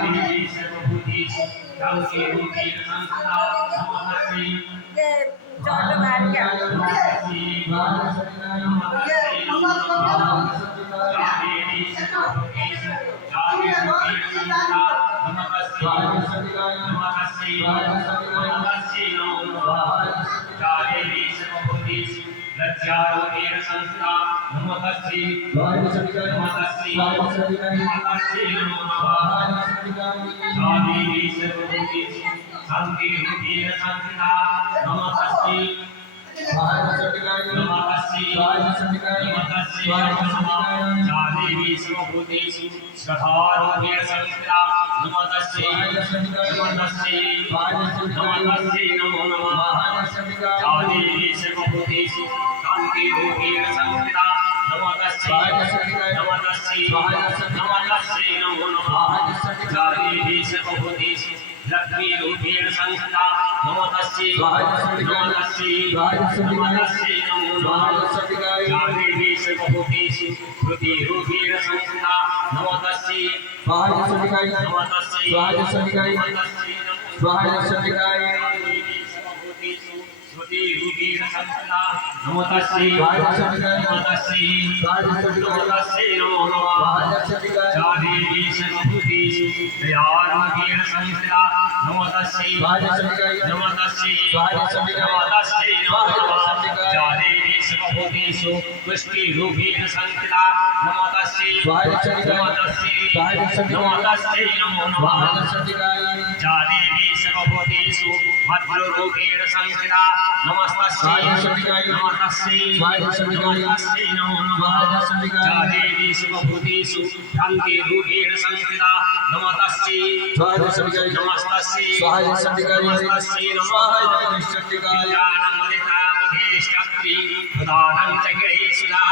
देवी सर्वभूतेषु तस्मै रूपेण संस्थिता नमोस्तस्यै लज्जारूपेण संस्थिता नमोस्तस्यै देवी सर्वभूतेषु शान्तिरूपेण संस्थिता नमोस्तस्यै देवी सर्वभूतेषु श्रद्धारूपेण संस्थिता नमोस्तस्यै नमो नमः देवी सर्वभूतेषु शान्तिरूपेण संस्थिता नमोस्तस्यै नमो नमः देवी सर्वभूतेषु लक्ष्मी रूपेण संस्थिता नमोस्तस्यै नमो नमः देवी सर्वभूतेषु श्रुति रूपेण संस्थिता नमोस्तस्यै श्रुति रूपेण संस्थिता नमोस्तस्यै नमो नमः देवी सर्वभूतेषु दयारूपेण संस्थिता नमोस्तस्यै देवी सर्वभूतेषु पुष्टिरूपेण संस्थिता नमोस्तस्यै नमो नमः देवी सर्वभूतेषु भद्ररूपेण संस्थिता नमोस्तस्यै नमो नमः देवी सर्वभूतेषु शान्तिरूपेण संस्थिता नमोस्तस्यै प्रदानं च गिरेशुला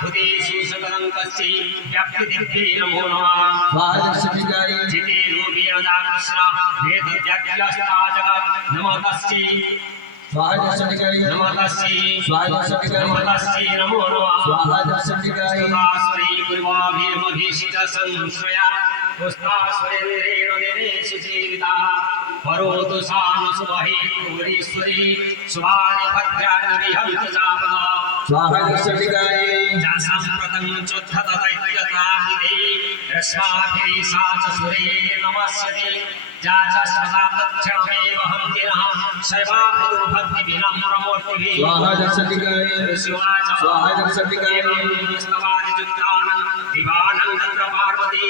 भूतेषु सकलं तस्यै व्याप्तिदिव्ये नमो नमः जिते रूपेण दाकृष्ण वेदव्याख्यस्ता जगत् नमो तस्यै नमो नमः स्तुतास्वरी पूर्वाभिर्मभीषित संश्रया पुष्पास्वरेन्द्रेण दिनेषु जीविता करोतु सा न सुमहे गौरीश्वरी शुभानि भद्राणि विहन्तु चापः सम्प्रतं चोत्थतदैत्यत्राहिते रश्माभिः सा च सुरे नमस्यति जा च सदा तत्क्षणमेव हन्तिनः सर्वापदो भक्तिविनम्रमूर्तिभिः शिवाच स्तवादिजुक्तानं दिवानं तत्र पार्वती